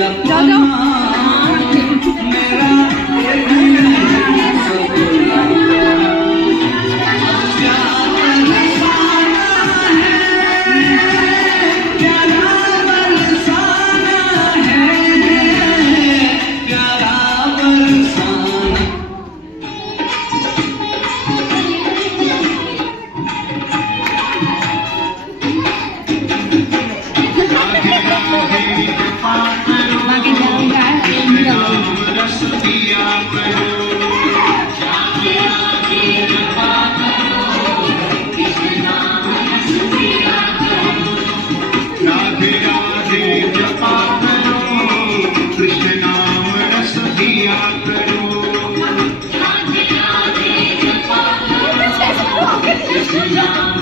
जाओ जाओ। Makin jauh kan? Radhe Radhe जपा करो, कृष्ण नाम रस पिया करो। राधे राधे जपा करो, कृष्ण नाम